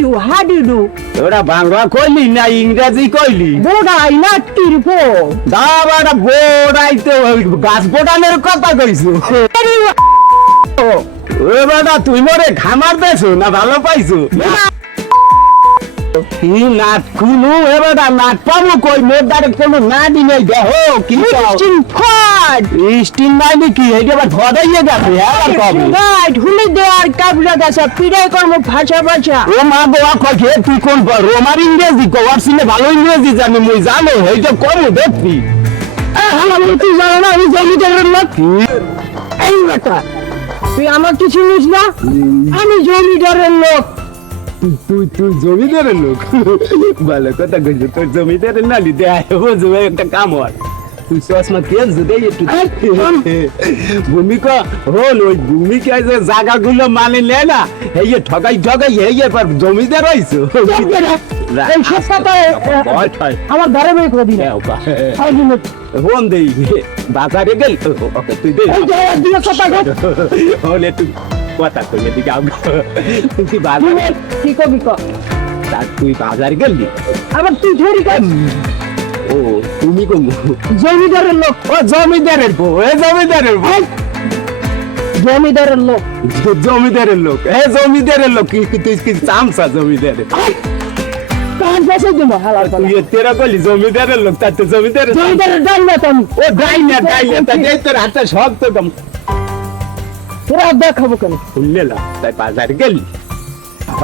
Two how do do ওরা বাংলা কইলি না ইংরেজি কইলি? বোড়াই না টিরপো দাবাটা বোড়াই তো গাছ বোটানের কথা কইছো। ও বেটা তুই মরে খামার দেছো না ভালো পাইছো? কি নাট কুনু এ বেটা নাট পাবো কই? মোর দারে কোনো নাটই নেই দেখো কি স্টিন ফাড স্টিন নাইনি কি এইটা আবার ধরাইয়ে যাবে আবার কবে? রাইট হুলি দেয়ার কাবলা দাসা পিড়াই কর্ম ভাষা ভাষা ও মা বাবা কই তুই কোন রোমার ইংরেজি কওয়ার সিনে ভালো ইংরেজি জানি মুই জানো এইটা কম দেখবি। তুই জানো না আমি জমিদারের লোক এই বেটা তুই আমার কিছু চিনিস না? আমি জমিদারের লোক। তুই তুই জমিদারের লোক? ভালো কথা কইছো, তোর জমিদারের না লিতে বুঝবে একটা কাম হয়। তুই চশমা কেনছো দেই একটু ভূমিকা হল ওই ভূমিকা যে জায়গাগুলো মানে নেয় না এই ঠগাই ঠগাই এই এবার জমিদার হইছো। এই সব কথা আমার ঘরে বের করে দিলে ফোন দেই বাজারে গেল তুই দে হলে তুই কথা কইলে দিকে তুই বাজারে কি কবি ক তুই বাজার গেলি আবার তুই ধরি কাজ ও তুমি কোন জমিদারের লোক? ও জমিদারের বউ এ জমিদারের বউ জমিদারের লোক জমিদারের লোক এ জমিদারের লোক কি তুই কি চামচা জমিদারের কান পাশে দিমা হালাল তুই তেরা কইলি জমিদারের লোক তাতে জমিদারের জমিদারের ডাল না তুমি ও দাই না তাই তোর হাতে শক্ত কম তোরা দেখাবো কেন শুনলে না তাই বাজার গেলি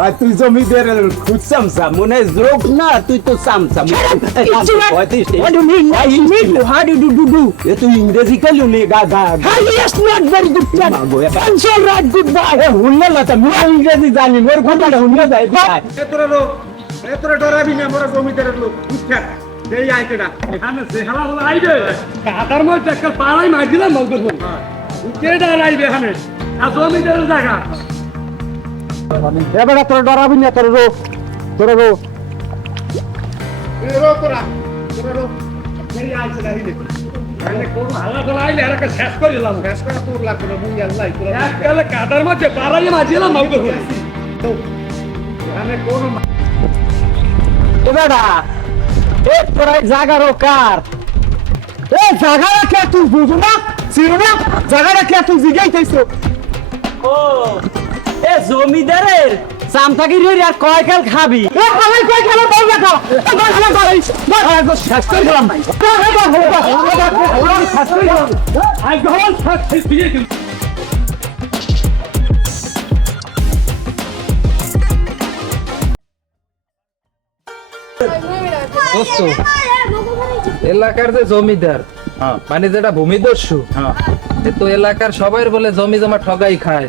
আর তুই জমিদারের খুব চামচা মনে যোগ না তুই তো চামচা What do you mean? How do you do? এ তুই ইংরেজি কইলি নি গা গা Yes, not very good. I'm so right, goodbye. শুনলে না তা মুই ইংরেজি জানি মোর কথাটা শুনলে যাই তোরা ডরাবি না, মোরা জমিদারের লোক বুঝছা? এই আইতেটা এখানে সে হালা হলো আইবে কাটার মধ্যে একটা পাড়াই মার দিলাম মগর বল কে ডার আইবে এখানে আর জমিদারের জায়গা এবার তোর ডরাবি না তোর রো তোরা এই আইতেটা আইবে মানে কোন হালা হলো আইলে আর একটা শেষ করে দিলাম শেষ করে তোর লাগবে না মুই আল্লাহ তোরা এককালে কাটার মধ্যে পাড়াই মার দিলাম মগর বল এখানে কোন এবারা এ তোর জায়গারও কার এ জায়গাটা কে তুই বুঝো না চিনো না জায়গাটা কে তুই জিগাইতেছো? ও এ জমিদারের চামচাকি রে আর কয় কাল খাবি? এ হালাই কই খেলা বল না খাও বল হালাই বল শেষ করে দিলাম ভাই শেষ করে দিলাম আই গহল শেষ দিয়ে দোস্ত, এলাকার যে জমিদার মানে যেটা ভূমিদস্যু এ তো এলাকার সবাই বলে জমি জমা ঠগাই খায়।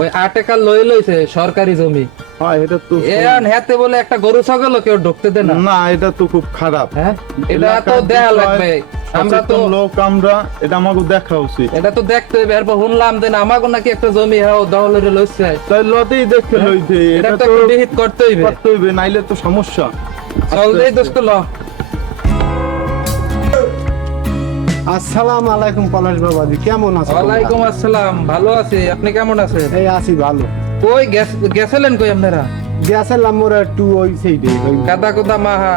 ওই 8 একর লইছে সরকারি জমি, এটা তো হাতে বলে একটা গরু ছাগলও কেউ ঢুকতে দেয় না। না, এটা তো খুব খারাপ। হ্যাঁ, এটা তো দেখা লাগবে। আমরা তো লোক, আমরা এটা আমাকে দেখা উচিত। এটা তো দেখতে হবে। এরপর শুনলাম যে আমাকে নাকি একটা জমি দখলে লইছে, তাই লতেই দেখতে লইছে। এটা তো বিহিত করতে হইবে, নাইলে তো সমস্যা। চল দেই দোস্ত ল। আসসালামু আলাইকুম পলাশ বাবাজি, কেমন আছেন? ওয়ালাইকুম আসসালাম, ভালো আছি। আপনি কেমন আছেন? এই আছি ভালো। কই গেছিলেন কই আপনারা? গেছিলাম মোরা একটু ওই সাইডে কাদা কোদা মাহা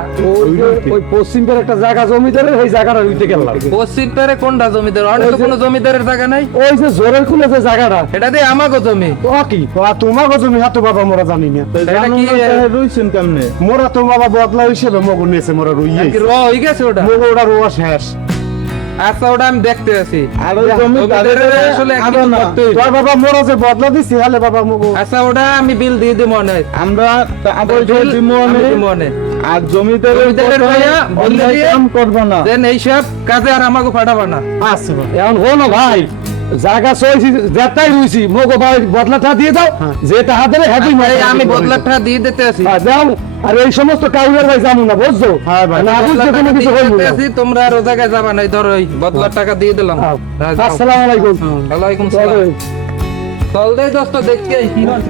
ওই পশ্চিম পারে একটা জায়গা জমিদারের, ওই জায়গাটা উঠে গেলাম। পশ্চিম পারে কোনটা জমিদার? অনেক তো কোনো জমিদারের জায়গা নাই। ওই যে জোরের খুলে যে জায়গাটা, এটা দিয়ে আমাগো জমি। ও কি তোমার জমি হাতে বাবা মোরা জানি না। এটা কি রইছেন কেমনে? মোরা তো বাবা বদলা হিসেবে মগু নিয়েছে, মোরা রইয়ে কি র হই গেছে ওটা? মগু ওটা রোয়া শেষ। আচ্ছা, ওটা আমি দেখতে আছি। আর ওই জমি জমিদারের আসলে আরো না। তোর বাবা মোরা যে বদলা দিছি হালে বাবা মগু। আচ্ছা, ওটা আমি বিল দিয়ে দিব মনে হয়। আমরা আবার মনে আর জমিদারের ভাইয়া বললে দিয়ে কাম করবো না। দেন এইসব কাজে আর আমাকে ফাটাবা না। আচ্ছা এখন হলো ভাই জায়গা চলছি যেটাই রইছি মগো ভাই বদলাটা দিয়ে দাও, যেটা হাতে হ্যাপি আমি বদলাটা দিয়ে দিতে আছি। দাও। আর এই সমস্ত কাউরের ভাই জানো না, বুঝছো? হ্যাঁ ভাই, না বুঝতে কোনো কিছু হইলো না। তোমরা আর ও জায়গায় যাবা না। ধরো ওই বদলার টাকা দিয়ে দিলাম। আসসালামু আলাইকুম। ওয়ালাইকুম সালাম। চল দে দোস্ত, দেখি কি হয়।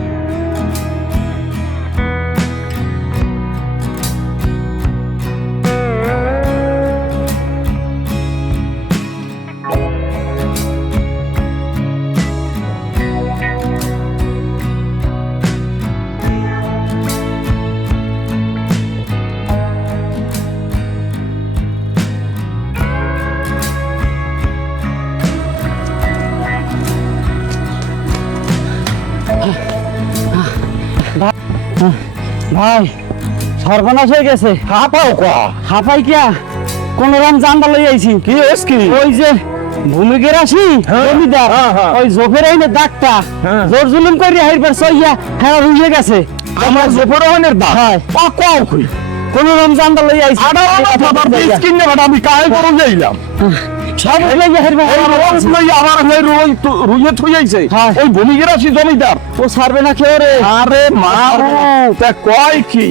ভাই সর্বনাশ হয়ে গেছে। হাঁপাও কয়া হাফাই কিয়া কোন রকম জানটা লই আইছি। কি হয়েছে কি ওই যে ভূমিকের আসি জমিদার হ্যাঁ। ওই জোফের আইনে ডাকটা হ্যাঁ। জোর জুলুম করে হাইরবার সইয়া হ্যাঁ রুইয়ে গেছে। আমার জোফরহনের দা হ্যাঁ কও কই কোন রকম জানটা লই আইছি। স্কিন না আমি কাই করো যাইলাম সব লইয়া হাইরবার আমার রুইয়ে থই আইছে হ্যাঁ। ওই ভূমিকের আসি জমিদার ও ছাড়বে না কেউ রে। আরে মারু তা কয় কি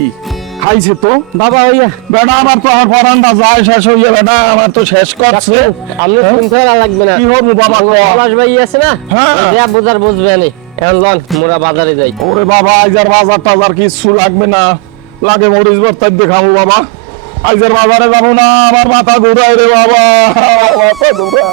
খাইছে তো বাবা ওইয়া বেটা আমার তো আর পরানটা যায় শেষ হইয়া বেটা আমার তো শেষ করছে আমি শুনতে লাগবে না। কি হবো বাবা ক? পলাশ ভাই আছে না হ্যাঁ। দেয়া বুঝার বুঝবে না। এখন লন মোরা বাজারে যাই। ওরে বাবা আইজার বাজার টাজার কিছু লাগবে না লাগে মরিচ ভর্তা দেখাবো বাবা আইজার বাজারে যাবো না আমার মাথা ঘুরায় রে বাবা মাথা ঘুরায়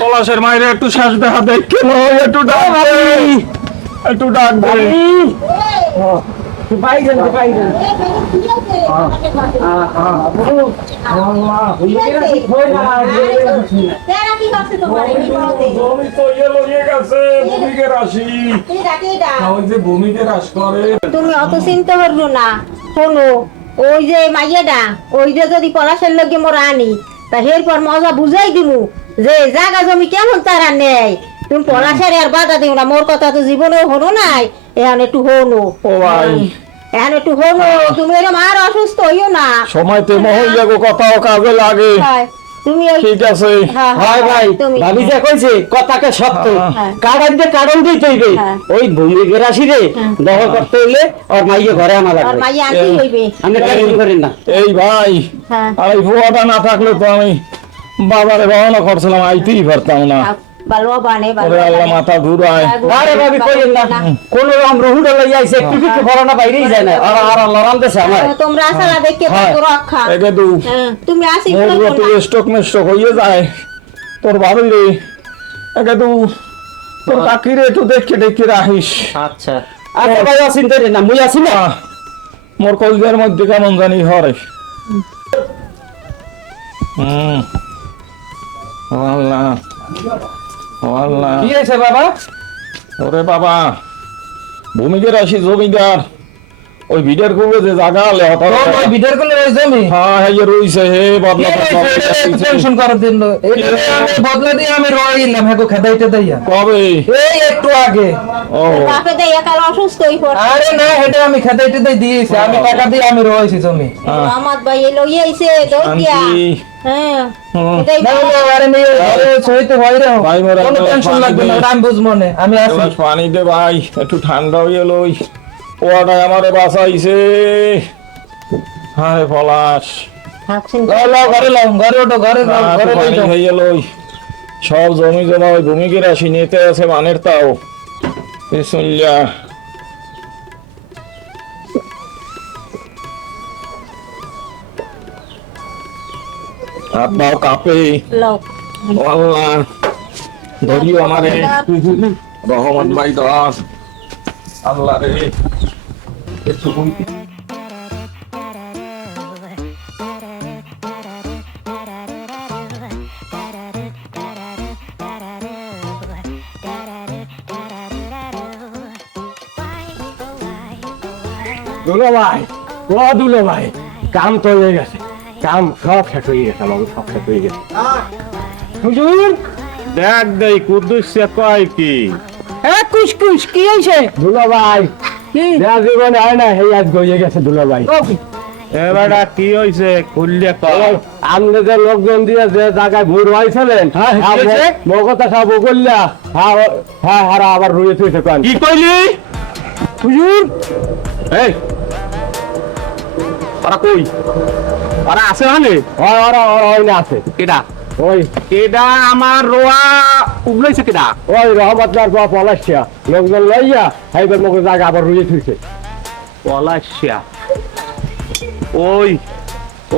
পলাশের মায়ের একটু শ্বাস দেখা দেখ কেন একটু ডাক দে। একটু ডাক দে জমি তো ইয়ে লইয়ে গেছে ভূমিকে রাশি ওই যে ভূমিকে রাশ করে তুমি অত চিন্তা করবো না। শোনো ওই যে মাইয়াটা ওই যে যদি পলাশের লগে মোরা আনি তা এরপর মজা বুঝাই দিমু যে জাগা জমি কেমন তারা নেয়। তুমি পলাশের আর বাধা দিও না, মোর কথা তো জীবনেও হলো নাই। এখন একটু হনো ও ভাই এখন একটু হনো, তুমি এরকম আর অসুস্থ হইও না। সময়তে মহল্লা গো কথাও কাজে লাগে হয়, তুমি ওই ঠিক আছে হ্যাঁ, হয় ভাই তুমি ভাবি যে কইছে কথাকে সত্য হ্যাঁ। কারণ যে কারণ দিতে হইবে হ্যাঁ। ওই ভূমিকের আসি রে দখল করতে হইলে আর মাইয়ে ঘরে আনা আর লাগবে। মাইয়া আনতে হইবে। আপনি টেনশন করেন না। এই ভাই হ্যাঁ আর এই ফুয়াটা না থাকলে তো আমি বাবারে রওনা করছিলাম আইতেই পারতাম না ভালো বানে ওরে আল্লাহ মাথা ঘুরায় আরে ভাবি কইেন না কোন রকম রহুডা লই আইছে একটু কিছু করোনা বাইরেই যায় না আর আর লড়ান দেছে আমার। তোমরা আসালা দেখে হ্যাঁ। রক্ষা। একে দু তুমি আসি মোর তো স্টক মেস্টক হইয়ে যায় তোর ভাবি রে একে দু তোর কাকি রে একটু দেখে রাখিস আচ্ছা আচ্ছা ভাই চিন্তা করেন না মুই আছি না। মোর কলজার মধ্যে কেমন জানি হরে আল্লাহ আল্লাহ কি হয়েছে বাবা? ওরে বাবা ভূমিকে রাশি জমিদার ওই ভিডিওর করবে যে জায়গা আলে ওই বিদার করলে ওই জমি হ্যাঁ হ্যাঁ রইছে হে বদলা টেনশন করার জন্য বদলা দিয়ে আমি রইলাম হ্যাঁ খেদাইতে দাইয়া কবে এই একটু আগে। ও বাপে দেয় একাল অসুস্থ হই পড়ে। আরে না এটা আমি খেদাইতে দাই দিয়েছি, আমি টাকা দিয়ে আমি রয়েছি জমি। আমার ভাই লই আইছে দৌড়িয়া। শান্তি হ্যাঁ হুম। এটাই না না আরে মেয়ে সইতে হয় রে ভাই মোরা কোনো একটা টেনশন পানি লাগবে না, দে। ওটা আমি বুঝবো না, আমি আছি। গ্লাস পানি দে ভাই একটু ঠান্ডা হয়ে লই ওটা আমারে বাঁচাইছে হ্যাঁ পলাশ থাকছেন লাও লাও ঘরে লাও, ঘরে ওঠো, ঘরে লাও, ঘরে পানি লাও। হয়ে লই সব জমি জমা ওই ভূমিকে রাশি নিতে আছে মানের তাও বিসমিল্লাহ হাত পাও কাঁপে লোক ও আল্লাহ ধরিও আমারে রহমান ভাই দাস আল্লাহ রে একটু বলতে দুলো ভাই ও দুলো ভাই কাম তো হয়ে গেছে কাম সব শেষ হয়ে গেছে আমাকে সব শেষ হয়ে গেছে হুজুর দেখ দেই কুদ্দুস সে কয় কি হ্যাঁ কুসকুস কি হইছে? দুলো ভাই কি যা জীবনে হয় না এই আজ হয়ে গেছে দুলো ভাই এবারে কি হইছে খুললে কয় আপনি যে লোকজন দিয়ে যে জায়গায় ভুল হয়েছিলেন হ্যাঁ, কি হয়েছে? মগতা সব করলা হ্যাঁ হ্যাঁ হারা আবার রুয়ে থুইছে কান কি কইলি হুজুর এই ওরা কই ওরা আছে মানে ওরা ওই না আছে কেডা ওই এটা আমার রোয়া উগলাইছে কিনা ওই রহমতলার বাপ পলাশিয়া লোকজন লইয়া হাইবার মগে জায়গা আবার রুয়ে থুইছে পলাশিয়া ওই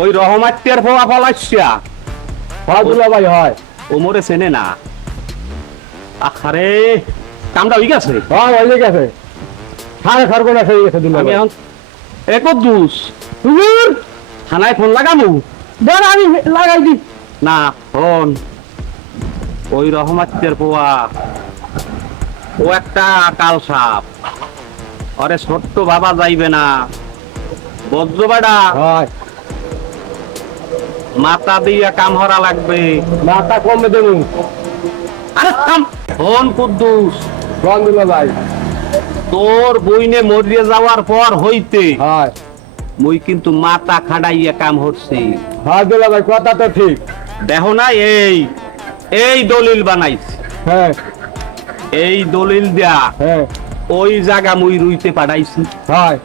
ওই রহমাতিয়ার ফোয়া পলাশিয়া হ্যাঁ দুলা ভাই হয় ওমরে চেনে না আরে কামটা হয়ে গেছে। হ্যাঁ হয়ে গেছে, সাড়ে সরগোনা হয়ে গেছে দুলা আমি ভাই। এখন একদুস হুজুর থানায় ফোন লাগামু। ধর আমি লাগাই দি। না ফোন ওই রহমাতের পোয়া, ও একটা কাল সাপ, আরে ছোট্ট বাবা যাইবে না, বজ্রবাড়া হয় মাথা দিয়া কাম হরা লাগবে। মাথা কমে দেবো। আরে থাম ফোন কুদ্দুস, কোন দুলা ভাই? তোর বইনে মরিয়ে যাওয়ার পর হইতে হয় মুই কিন্তু মাথা খাড়াইয়া কাম হচ্ছে। হ্যাঁ দুলা ভাই, কথা তো ঠিক। দেখো না এই এই দলিল বানাইছে, হ্যাঁ এই দলিল দেয়া হ্যাঁ ওই জায়গা মুই রুইতে পাঠাইছি। হয়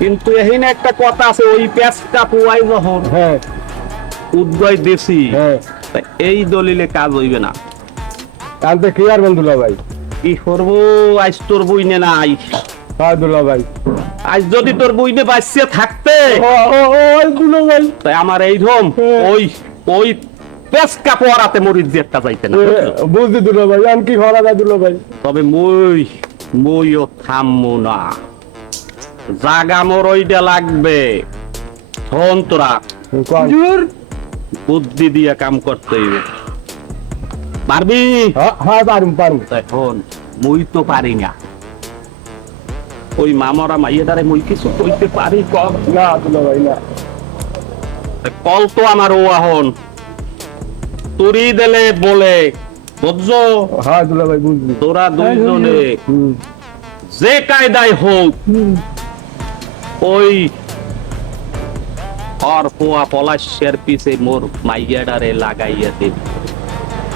কিন্তু এখানে একটা কথা আছে, ওই পেঁচটা পুয়াই যখন হ্যাঁ উদ্গয় দেশি, হ্যাঁ তা এই দলিলে কাজ হইবে না। কালকে কি আর দুলা ভাই? কি করবো, আজ তোর বইনে নাই। হ্যাঁ দুলা ভাই। আজ যদি তোর বইনে বাঁচিয়ে থাকতে ওই দুলা ভাই, তাই আমার এই ধম ওই ওই পেঁচকা পোয়ারাতে মরিচ একটা যাইতে না। বুঝলি দুলা ভাই, আমি কি করা যায় দুলা ভাই? তবে মইও থামবো না, জাগা মোর ওইটা লাগবে। শোন তোরা, কোন? বুদ্ধি দিয়ে কাম করতে হইবে, পারবি? হ্যাঁ পারুম পারুম। তাই শোন, মুই তো পারি না, ওই মামরা মাইয়েদারে মুই কিছু কইতে পারি কম। না দুলা ভাই না। কল তো আমার ও আহন তুরি দিলে বলে, বুঝছো? হ্যাঁ দুলা ভাই বুঝলি। তোরা দুইজনে হুম যে কায়দায় হোক ওই আর পোয়া পলাশের পিছে মোর মাইয়াডারে লাগাইয়া দেব।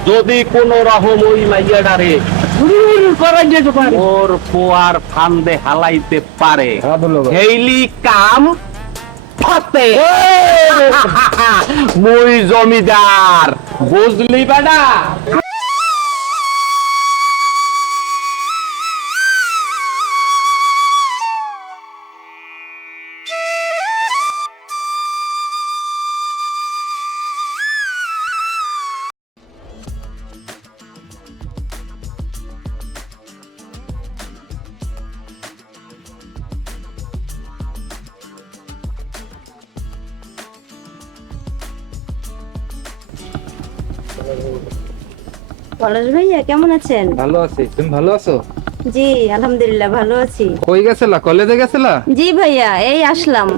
যদি কোন রকম ওই মাইয়াডারে করাই যেতে পারে। ওর পোয়ার ফান্দে হালাইতে পারে, হ্যাঁ দুলা ভাই। হেইলি কাম ফতে। মুই জমিদার, বুঝলি বেটা? পলাশ ভাইয়া কেমন আছেন? ভালো আছি, তুমি ভালো আছো? জি আলহামদুলিল্লাহ ভালো আছি। কই গেছিলা, কলেজে গেছিলা? জি ভাইয়া এই আসলাম।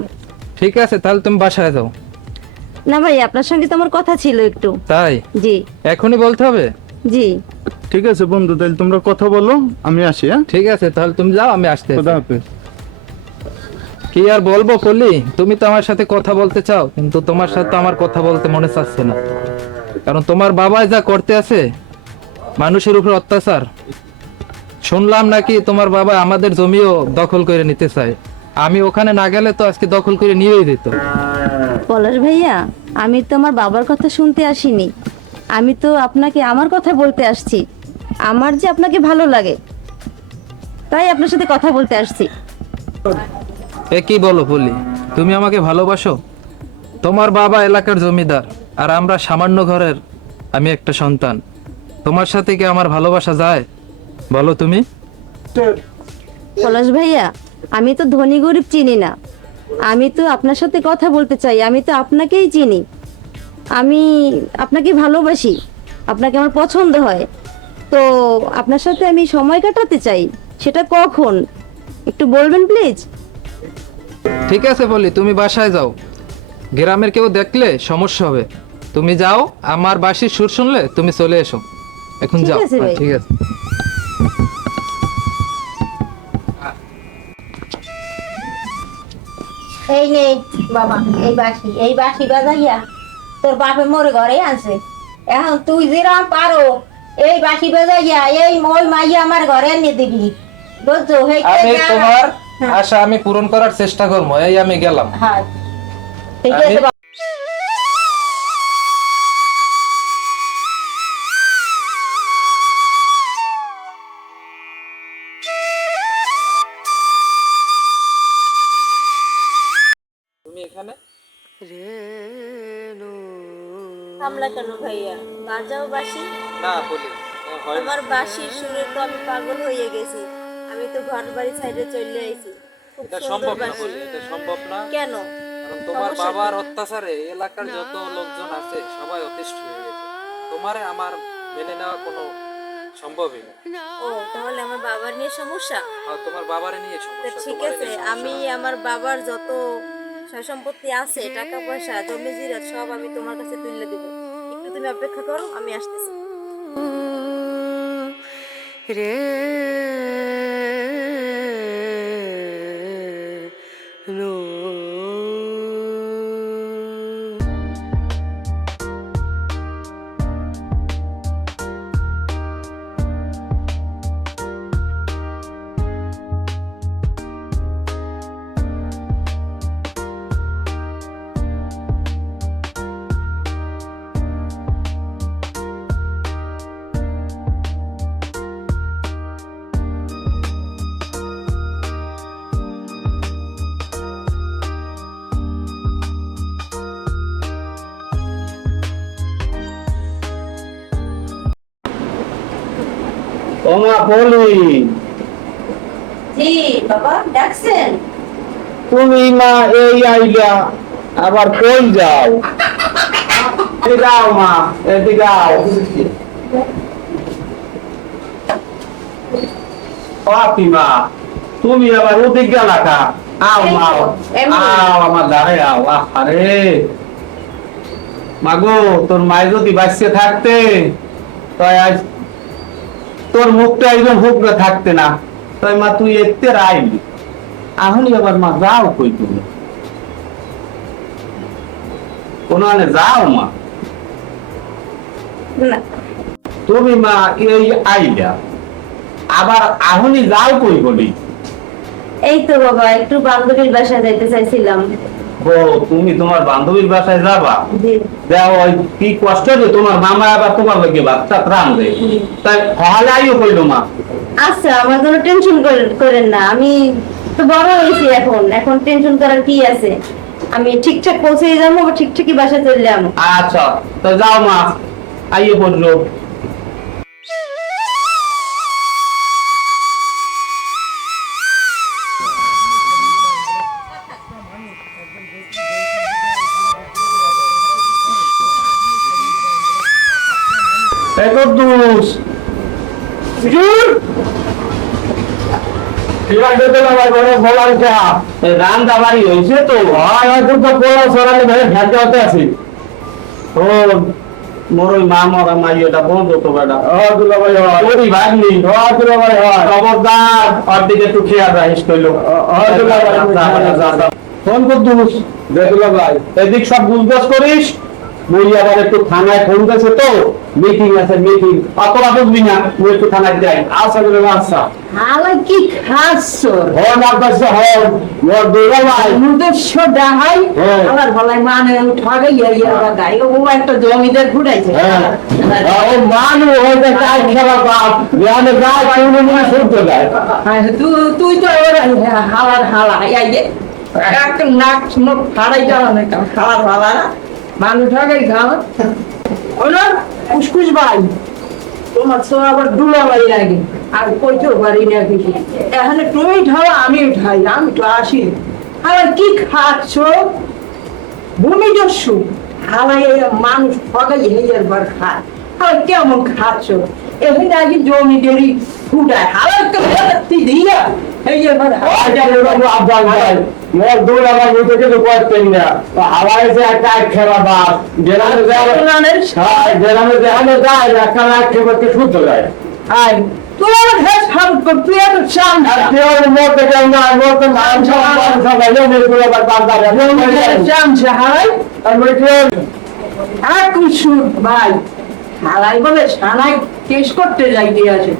ঠিক আছে, তাহলে তুমি বাসায় যাও। না ভাইয়া আপনার সঙ্গে তো আমার কথা ছিল একটু। তাই জি এখনই বলতে হবে? জি ঠিক আছে বন্ধু, তাহলে তোমরা কথা বলো, আমি আসি। হ্যাঁ, ঠিক আছে, তাহলে তুমি যাও, আমি আসতে। খোদা হাফেজ। কি আর বলবো কলি, তুমি তো আমার সাথে কথা বলতে চাও, কিন্তু তোমার সাথে আমার কথা বলতে মনে চাচ্ছে না, কারণ তোমার বাবা যা করতে আছে, মানুষের উপর অত্যাচার। শুনলাম নাকি তোমার বাবা আমাদের জমিও দখল করে নিতে চায়। আমি ওখানে না গেলে তো আজকে দখল করে নিয়েই দিত। পলাশ ভাইয়া, আমি তো আমার বাবার কথা শুনতে আসিনি, আমি তো আপনাকে আমার কথা বলতে আসছি। আমার যে আপনাকে ভালো লাগে, তাই আপনার সাথে কথা বলতে আসছি। এ কি বলো বলি, তুমি আমাকে ভালোবাসো? তোমার বাবা এলাকার জমিদার, আর আমরা সামান্য ঘরের, আমি একটা সন্তান। তোমার সাথে কি আমার ভালোবাসা যায় বলো তুমি? পলাশ ভাইয়া, আমি তো ধনী গরিব চিনি না, আমি তো আপনার সাথে কথা বলতে চাই, আমি তো আপনাকেই চিনি, আমি আপনাকে ভালোবাসি, আপনাকে আমার পছন্দ হয়, তো আপনার সাথে আমি সময় কাটাতে চাই, সেটা কখন একটু বলবেন প্লিজ? ঠিক আছে বলি, তুমি বাসায় যাও, গ্রামের কেউ দেখলে সমস্যা হবে। তুমি যাও, আমার বাঁশির সুর শুনলে তুমি চলে এসো, এখন ঠিক যাও। আছে ভাই। ঠিক আছে। এই নে বাবা, এই বাঁশি বাজাইয়া তোর বাপে মোরে ঘরে আছে। এখন তুই যেরকম পারো এই বাঁশি বাজাইয়া এই মই মাইয়া আমার ঘরে এনে দিবি, বুঝছো? আমি তোমার আশা আমি পূরণ করার চেষ্টা করবো। এই আমি গেলাম। হ্যাঁ ঠিক আছে বাবা। তুমি এখানে? হামলা কেন ভাইয়া, বাজাও বাঁশি। না বলি, হয় না। আমার বাঁশির সুরে তো আমি পাগল হয়ে গেছি। আমি তো ঘর বাড়ি সাইডে চলে আইছি। খুব এটা সুন্দর সম্ভব না বাঁশি। বলি, এটা সম্ভব না। কেন? কারণ তোমার সমস্যা কি? বাবার অত্যাচারে এলাকার যত লোকজন আছে সবাই অতিষ্ঠ হয়ে গেছে। তোমারে আমার মেনে নেওয়া কোনো সম্ভবই না। ও তাহলে আমার বাবার নিয়ে সমস্যা? আর তোমার বাবারে নিয়ে তা সমস্যা, ঠিক তোমারে আছে, নিয়ে সমস্যা আমি না। আমার বাবার যত সয় সম্পত্তি আছে, টাকা পয়সা, জমি জিরাত সব আমি তোমার কাছে তুলে দেবো। একটু তুমি অপেক্ষা করো, আমি আসতেছি। ওমা বলি, জি বাবা ডাকছেন? তুমি মা এই আইলা, আবার কই যাও? এদিকে আও মা, এদিকে আও। মা তুমি আবার ওদিক গেলা কা? আও মা, আও। আও আমার ধারে আও। আরে মাগো, তোর মাই যদি বাঁচতে থাকতে তাই আজ তোর মুখটা একদম হুক না থাকতে না, তাই মা তুই এতে আইলি। এখনই আবার মা যাও কই তুমি? কোন যাও মা? না তুমি মা এই আইলা, আবার এখনই যাও কই বলি? এই তো বাবা একটু বান্ধবীর বাসায় যাইতে চাইছিলাম। ও তুমি তোমার বান্ধবীর বাসায় যাবা? জি দেখো ওই কি কষ্ট যে তোমার মামা আবার তোমার লাগে বাচ্চা ত্রাণ দেয়, তাই হলে আইও কইলো মা। আচ্ছা আমার কোনো টেনশন করেন না, আমি তো বড় হয়েছি এখন, এখন টেনশন করার কি আছে? আমি ঠিকঠাক পৌঁছে যাবো, ঠিকঠাকই বাসায় চলে যাবো। আচ্ছা তো যাও মা, আইও পড়লো। রান্না বাড়ি হয়েছে তো মোর ওই মা মরা মাইয়েটা বন্ধ তো বেটা ওরই ভাগ্নি খবরদার ওর দিকে একটু খেয়াল রাখিস কইলো। ফোন করতুস ভাই, এদিক সব বুঝবাস করিস। মুই আবার একটু থানায় ফোন গেছে তো, মিটিং আছে মিটিং, অতটা বুঝবি না, মুই একটু থানায় যাই। আচ্ছা আচ্ছা হালা কি খাচ্ছ? হন আপনার হন মোর দুলা ভাই উদ্দেশ্য দেখাই হ্যাঁ। আমার বলাই মানে ঠগাইয়া গাই ও একটা জমিদার ঘুরাইছে। ও মানু হইতে কাজ খেলা বাপ জানে যায় কোন নিয়ে শুনতে যায়। তুই তো এবার হালার হালা এক নাক মুখ ফাড়াই যাওয়া না, হালার হালা মানুষ ঠগাই খাওয়া ওনার ফুসফুস ভাই। তোমার তো আবার দুলা ভাই লাগে আর কইতেও পারি না কিছু। এখানে তুমি উঠাও আমি উঠাই, আমি তো আসি। আবার কি খাচ্ছ? ভূমিদস্যু হালাই মানুষ ঠগাই হেয়ার বার খায়। আর কেমন খাচ্ছ? এখানে আগে জমি দেরি ফুটায় হালাই তো দিয়া হেয়ার বার আব্বাস ভাই মোর দুলা ভাই উঠে গেলে করতেন না, হাওয়ায় যে একটা খেলা বাপ জেলানে যায়, জেলানে যেখানে যায় একটা খেতে শুদ্ধ যায়। আই তুই আমার হেস হাম কর, তুই আর শাম মরতে কেউ না, মরতে নাম সবাই মেয়েগুলো আবার বান্দারে শাম হাই আর কিছু ভাই হালাই বলে সানাই কেস করতে যাইতে আছে।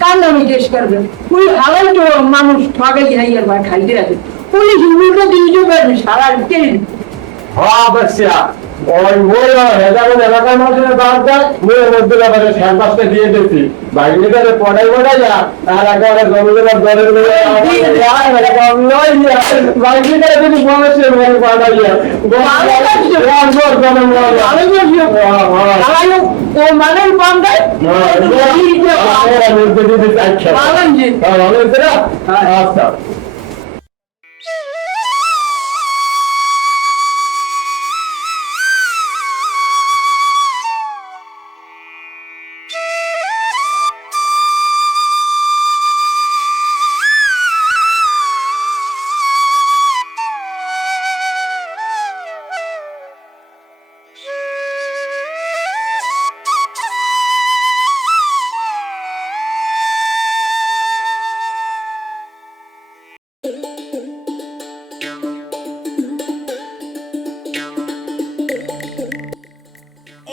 কার নামে কেস করবে? তুই হালাই তো মানুষ ঠগাই হাইয়ার ভাই খাইতে আছে। পুলিশ উল্টো দিয়ে যাবে সারা কেস। হ্যাঁ বাচ্চা ওই ওই হেজাবের এলাকার মাঝে দাঁড় দেয় মেয়ের মধ্যে ব্যাপারে শ্যাম্পাসটা দিয়ে দিচ্ছি বাইরে পড়াই পড়াই যা আর একেবারে জমিদার দলের বাইরে যদি বলেছে মেয়ে পাঠাইয়া ও মানে পান দেয় আচ্ছা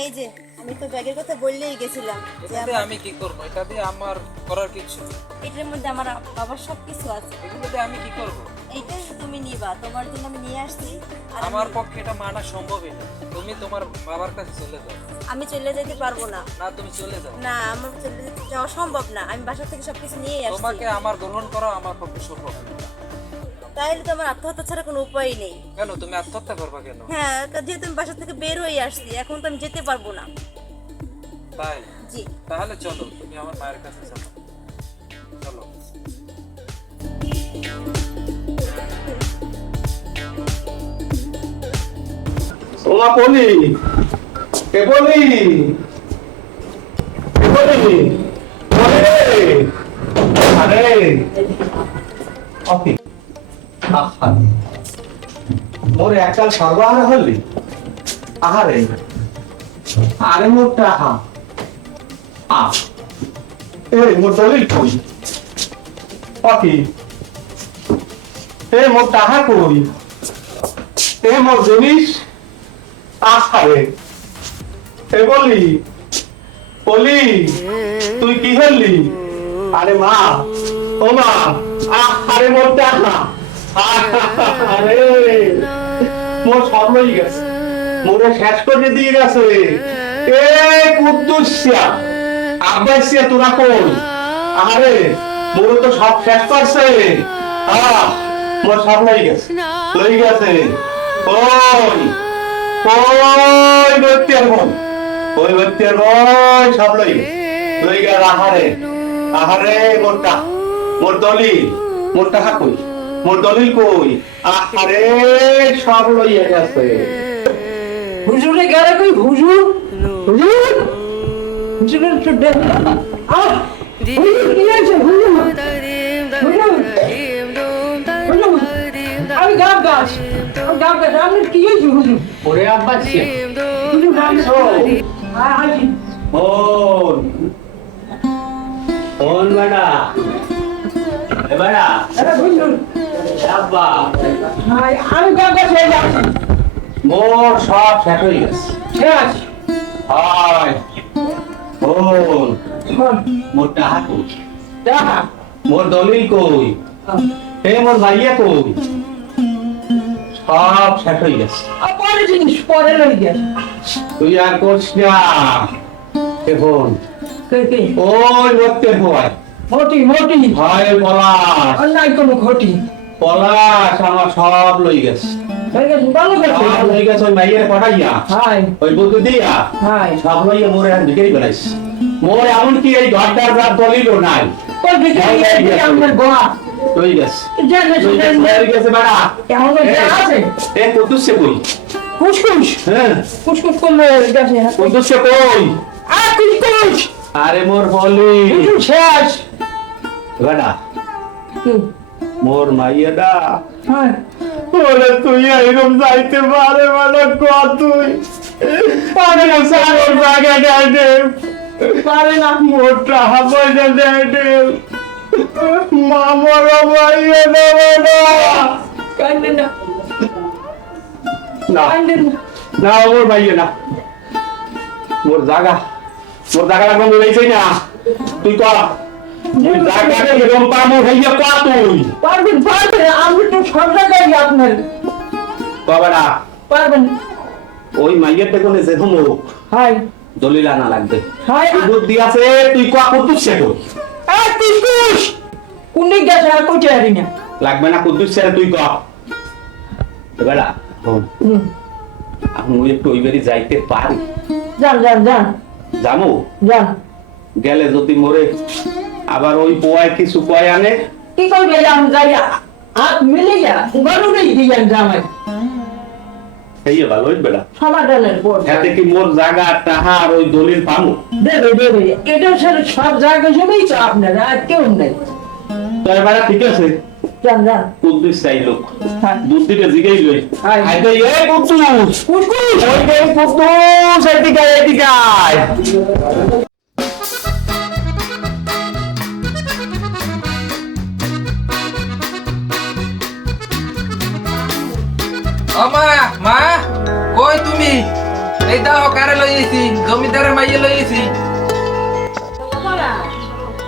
এই যে আমি তো ব্যাগের কথা বললেই গেছিলাম যে এটাতে আমি কি করব? এটা দিয়ে আমার করার কিছু নেই। এটার মধ্যে আমার বাবার সব কিছু আছে। এগুলো দিয়ে আমি কি করব? এইটাই তুমি নিবা, তোমার জন্য আমি নিয়ে আসছি। আর আমার পক্ষে এটা মানা সম্ভবই না। তুমি তোমার বাবার কাছে চলে যাও। আমি চলে যেতে পারবো না। না, তুমি চলে যাও। না, আমার চলে যাওয়া সম্ভব না। আমি বাসা থেকে সবকিছু নিয়ে আসছি। তোমাকে আমার গ্রহণ করা আমার পক্ষে সম্ভব না। তাহলে তো আমার আত্মহত্যা ছাড়া কোনো উপায় নেই। কেন তুমি আত্মহত্যা করবা কেন? হ্যাঁ, যেহেতু আমি বাসা থেকে বের হয়ে আসছি, এখন তো আমি যেতে পারবো না। তাই? জি। তাহলে চলো, তুমি আমার মায়ের কাছে চলো। চলো। ওমা পলি এ পলি এ পলি আরে ওকে আহা মোর এককাল সর্বহারা হলি আহারে আরে মোরটা আহা আ এ মোর দলিল কই ওকে এ মোর টাহা কই এ মোর জিনিস আরে এ বলি বলি তুই কি হলি আরে মা ও মা আরে মোর টাকা আরে মোর সব লই গেছে মোরে শেষ করে দিয়ে গেছে এ কুদ্দুসিয়া আব্বাসিয়া তোরা কই আরে মোরে তো সব শেষ করছে মোর সব লই গেছে ওই ওই বত্তিয়ার বই সব লই গেল আহারে মোর দলিল মোর টাকা কই মোর দলিল কই আহারে সব লইয়া গেছে হুজুরে গেলে কই হুজুর হুজুর হুজুরের তো দেখ হুজুর কি আছে হুজুর আমি গাব গাছ আমি কি হয়েছি হুজুর ওরে আব্বাসিয়া হুজুর গাছ হাজি ওন বেটা এ বেটা আরে হুজুর আব্বা আমি গাব গাছ হয়ে যাচ্ছি মোর সব শেষ হয়ে গেছে শেষ হায় মোর টাকা কই দেখা মোর দলিল কই এ মোর ভাইয়া কই সব শেষ হয়ে গেছে পরে জিনিস পরে লই গেছে তুই আর করছ না এখন কে ওই মরতে হয় মোটি ভয় পলাশ অন্যায় কোনো ঘটি পলাশ আমার সব লই গেছে হয়ে গেছে ভালো গেছে সব লই গেছে ওই মাইয়ের পটাইয়া হাই ওই বুদ্ধি দিয়া হাই সব লইয়া মোরে এখন বিক্রি করাইছ মোর এমনকি এই ঘরটার যা দলিলও নাই তোর ভিতরে আমার গোয়া লই গেছে জানে লই গেছে বেড়া কেমন আছে এ কুদ্দুসে কই কুসকুস হ্যাঁ কুসকুস করলে গেছে কুদ্দুসে কই আর কুসকুস আরে মোর বলি কিছু শেষ বেড়া মোর মাইয়াডা হ্যাঁ বলে তুই এরকম যাইতে পারে মানে তুই পারে না সাগর জায়গা দেয় পারে না মোটা পয়সা দেয় মামার মাইয়া দেবে না কান্দে না না কান্দে না না মোর মাইয়া না মোর জায়গা লাগবে মিলাইছই না তুই কর তুই জায়গা এরকম পামো হইয়া কর তুই পারবেন আমি তো সব জায়গায় আপনার কবে না পারবেন ওই মাইয়েরটা কোনে যে হমো হাই দলিল আনা লাগবে হাই বুদ্ধি আছে তুই ক কুদ্দুস সে কই এই তিসকুস কোন দিক গেছে আর কইতে পারি না লাগবে না কুদ্দুস সে তুই ক বেলা আমি একটু ওই বাড়ি যাইতে পারি যান যান যান জামু যান গেলে যদি মরে আবার ওই পোয়ায় কিছু কয় আনে কি করবে যান যাই হাত মিলে যা গরু নেই দিয়ান জামাই এই ভালো হইবে বেলা সমাধানের পর এতে কি মোর জায়গা টাহার ওই দলিল পামু দেবে দেবে এটা সাথে সব জায়গা জমেই তো আপনার আর কেউ নেই তো এবারে ঠিক আছে যান যান কুদ্দুস চাই লোক হ্যাঁ। বুদ্ধিটা জিগাই লই হ্যাঁ। আইতে এই কুদ্দুস কুসকুস ওই যে কুদ্দুস এদিকে এদিকে আয় ও মা মা কই তুমি এই দাও কারে লইছি জমিদারের মাইয়ে লইছি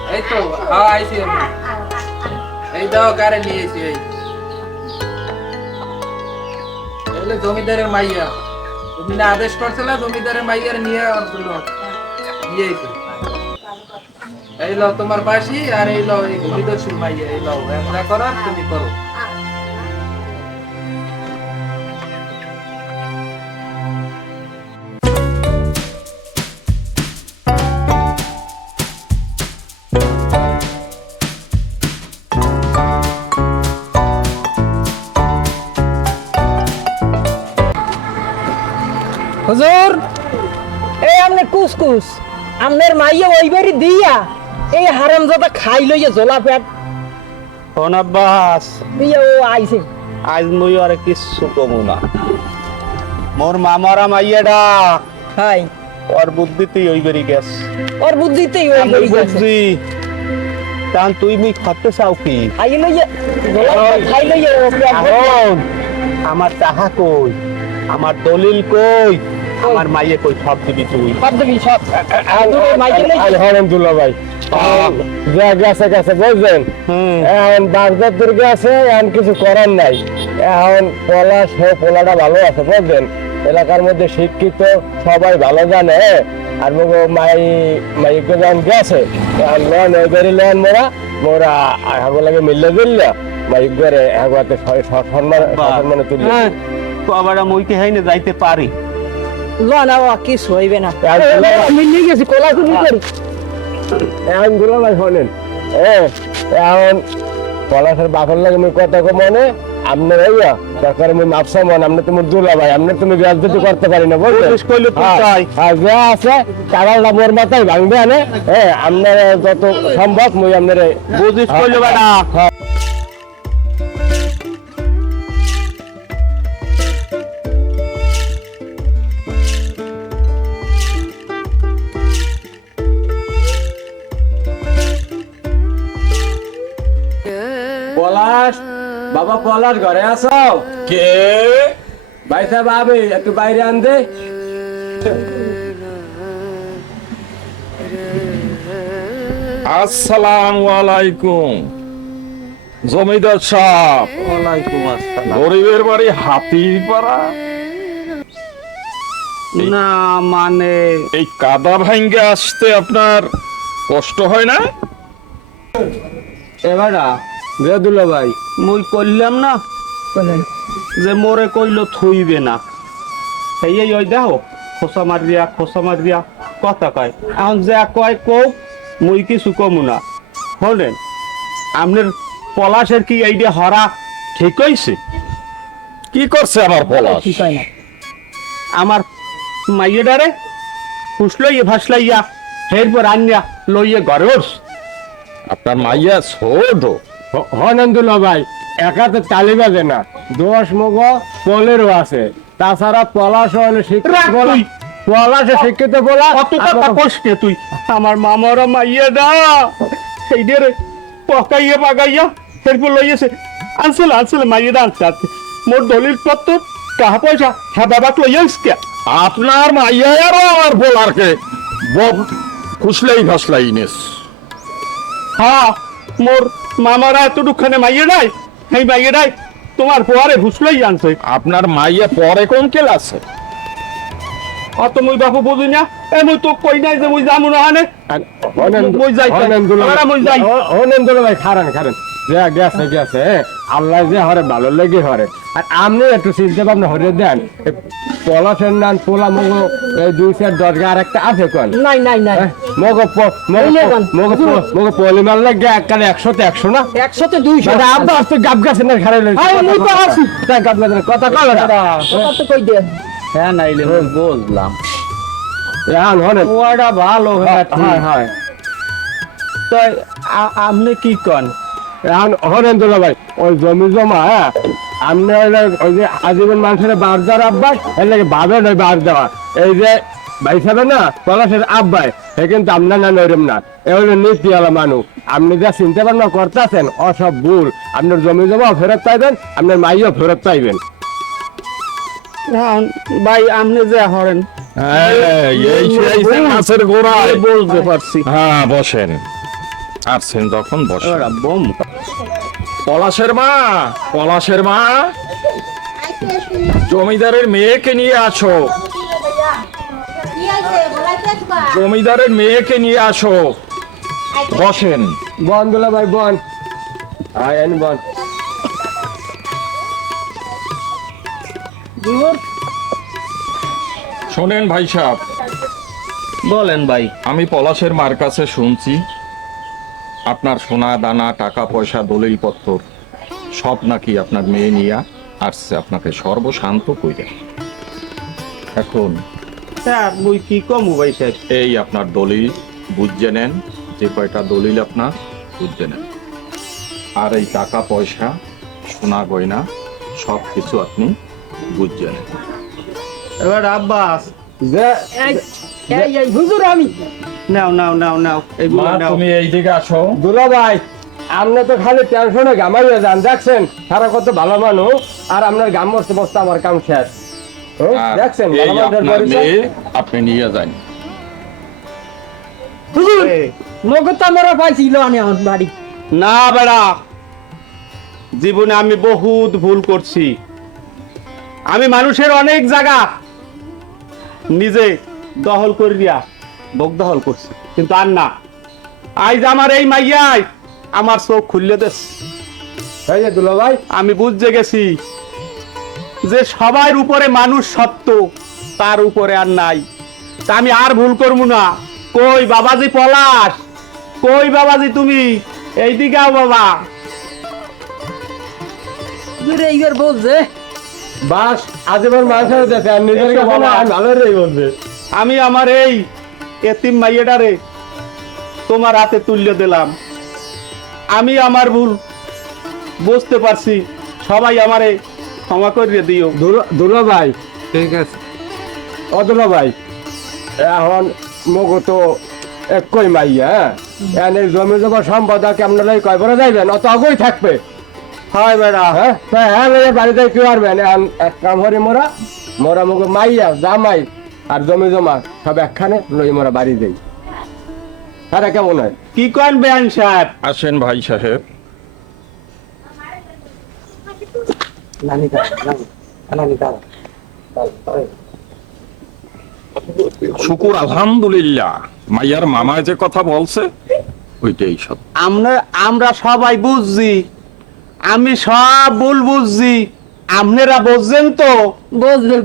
এই তো হ্যাঁ আইছি আমি এই দাও কারে নিয়েছি এই এলে জমিদারের মাইয়া তুমি না আদেশ করছিলে জমিদারের মাইয়ার নিয়ে আসলো নিয়েছি এই লো তোমার বাসি আর এই লো এই ভূমিদস্যুর মাইয়া এই লো এমন করার তুমি করো হুজুর এই আমনে কুসকুস আমনের মাইয়া ওই বাড়ি দিয়া এই হারামজাদা খাই লইয়া জোলা পেট কোন আব্বাস দিয়া ও আইছে আজ মুই আর কিছু কমু না মোর মামারা মাইয়াডা হাই ওর বুদ্ধিতেই ওই বেরি গেছ ওর বুদ্ধিতেই ওই আমি বাড়ি গেছে বুঝছি তান তুই মুই খাতে চাও কি খাই লইয়া জোলা পেট খাই লইয়া ও পেট এখন আমার টাকা কই আমার দলিল কই আমার মাইয়ে কই সব দিবি তুই সব দিবি সব দুটো মাইকে লই আলহামদুলিল্লাহ ভাই যা গেছে গেছে বুঝলেন এখন বাগদাদ দুর্গে আছে এখন কিছু করার নাই এখন পলাশ হয়ে পোলাটা ভালো আছে বুঝলেন এলাকার মধ্যে শিক্ষিত সবাই ভালো জানে আর মাইকে যখন গেছে লোন ওই বেরি লোন মোরা হাগো লাগে মিললে দিল্লা মাইক করে হাগোতে সম্মানে তুললে তো আবার মুইকে হাইনে যাইতে পারি লনা ও কিছু হইবে না আর আমি নিয়ে গেছি কোলা তুমি করি এখন গুলো ভাই শোনেন এখন পলাশের বাপের লাগে আমি কথা মনে আপনার ভাইয়া সরকার আমি মাপসা মন আপনি তুমি দুলা ভাই আপনি তুমি রাজনীতি করতে পারি না বুঝলেন কইলে তুই তাই যা আছে কারালটা মোর মাথায় ভাঙবে আনে আপনার যত সম্ভব মুই আপনার বুঝিস কইলে বাড়া পলাশ বাবা পলাশ ঘরে আছো কে ভাই সাহেব আবে একটু বাইরে আন দে আসসালামু আলাইকুম জমিদার সাহেব ওয়ালাইকুম আসসালাম গরিবের বাড়ি হাতিপাড়া না মানে এই কাদা ভাঙ্গে আসতে আপনার কষ্ট হয় না এবারা বেদুল্লা ভাই মুই কইলাম না যে মোরে কইলো থুইবে না সেই ওই দেখো খোসা মারিয়া কথা কয় এখন যা কয় কৌ মুই কিছু কমু না হলেন আপনার পলাশের কি এইটা হরা ঠিক হইছে কি করছে আমার পলাশ ঠিক হয় না আমার মাইয়েডারে ফুসলাইয়া ভাসলাইয়া এরপর আনিয়া লইয়ে ঘরে উঠছে আপনার মাইয়া ছোট হনন্দুল্লা ভাই একাতে তালি বাজে না 10 মগ 15 আছে তাছাড়া পলাশ হলে শিক্ষিত বলা তুই। পলাশে শিক্ষিত বলা কত কথা কষ্টে তুই আমার মামারা মাইয়েডা এইদের পকাইয়া পাকাইয়া এরপর লইয়েছে আনছিল মাইয়েডা আনছে মোর দলিল পত্র টাকা পয়সা হ্যাঁ বাবাক লইয়াছে আপনার মাইয়া আরো আমার পোলারকে ফুসলাই ভাসলাই নেস হ্যাঁ মোর মামারা এত দুখানে মাইয়ে নাই এই মাইয়ে নাই তোমার পরে ভুসলাই আনছে আপনার মাইয়া পরে কোন ক্লাসে অত মুই বাপু বুঝি না এ মুই তো কই নাই যে মুই যামু না হানে মুই যাই মুই যাই অনেন্দুল ভাই খারান যে গেছে আল্লাহ যে হরে ভালো লেগে হরে আর আপনি একটু চিন্তা ভাবনা হরে দেন পলাশের নান পোলা মগো এই 2-4 আর একটা আছে কোন নাই নাই নাই মগো পলিমার লাগে এককালে 100 তে 100 না 100 তে 200 দাদা আব্বা আসতে গাব গাছে না খারে লইছে মুই তো আছি তাই গাব গাছে কথা কও না কত কই দেন হ্যাঁ নাইলে বুঝলাম এখন হনে ওটা ভালো হয় তো আপনি কি কন এখন হরেন্দুল ভাই ওই জমি জমা হ্যাঁ আপনি ওই যে আজীবন মানুষের বার দেওয়ার আব্বাস এর লাগে ভাবে নয় বার দেওয়া এই যে ভাই সাহেব না পলাশের আব্বাই সে কিন্তু আপনার না নইরম না এ হলো নীতিওয়ালা মানুষ আপনি যা চিন্তা ভাবনা করতেছেন অসব ভুল আপনার জমি জমা ফেরত পাইবেন আপনার মাইও ফেরত পাইবেন ভাই আপনি যে হরেন মাছের গোড়া বলতে পারছি হ্যাঁ বসেন আসছেন তখন বসেন বোম পলাশের মা জমিদারের মেয়েকে নিয়ে আসো কি আছে বলাইতেছ বা জমিদারের মেয়েকে নিয়ে আসো বসেন বন্ধুলা ভাই বন আইন বন শোনেন ভাই সাহেব বলেন ভাই আমি পলাশের মার কাছে শুনছি আপনার সোনা দানা টাকা পয়সা দলিলপত্র সব নাকি আপনার মেয়ে নিয়ে আসছে আপনাকে সর্বশান্ত কইরে এখন স্যার মুই কি কমু ভাই সাহেব এই আপনার দলিল বুঝে নেন যে কয়টা দলিল আপনার বুঝে নেন আর এই টাকা পয়সা সোনা গয়না সব কিছু আপনি বুঝে নেন এবার আব্বাস যে এই হুজুর আমি নাও এগুলো মা নাও তুমি এইদিকে আসো দুলা ভাই আপনি তো খালি টেনশনে গামাইয়া যান দেখছেন সারা কত ভালো মানুষ আর আপনার গাম বসতে বসতে আমার কাম শেষ আর দেখছেন এই ভালো মানুষের আপনার পরিচয়। মেয়ে আপনি নিয়ে যান হুজুর নগদ আমরা পাইছিল আনে আমার বাড়ি না বেড়া জীবনে আমি বহুত ভুল করছি আমি মানুষের অনেক জায়গা নিজে দখল করিয়া ভোগ দখল করছি কিন্তু আর না আজ আমার এই মাইয়াই আমার চোখ খুললে দেশ এই যে দুলা ভাই আমি বুঝতে গেছি যে সবার উপরে মানুষ সত্য তার উপরে আর নাই তা আমি আর ভুল করবো না কই বাবাজি পলাশ কই বাবাজি তুমি এইদিকে আও বাবা হুজুর এইবার বলছে বাস আজীবন মানুষের দেখে আর নিজের এসো বাবা। ভালো রে বলবে আমি আমার এই এতিম মাইয়াটারে তোমার হাতে তুলে দিলাম আমি আমার ভুল বুঝতে পারছি সবাই আমারে ক্ষমা করিয়ে দিও দুলা ভাই ঠিক আছে অদুলা ভাই এখন মগো তো একই মাইয়া হ্যাঁ এনে জমি জমা সম্পদাকে আপনারা কয় বড় যাইবেন অত আগেই থাকবে হয় বেড়া হ্যাঁ তাই হ্যাঁ ভাইয়া বাড়িতে কি পারবেন এখন এক কাম হরি মোরা মগো মাইয়া জামাই আর জমি জমা সব একখানে লই মোরা বাড়ি যাই আরে কেমন হয় কি কন বেআইন সাহেব আসেন ভাই সাহেব শুকুর আলহামদুলিল্লাহ মাইয়ার মামায় যে কথা বলছে ওইটাই সত্য আমরা সবাই বুঝছি আমি সব ভুল বুঝছি আপনারা বুঝছেন তো বলবে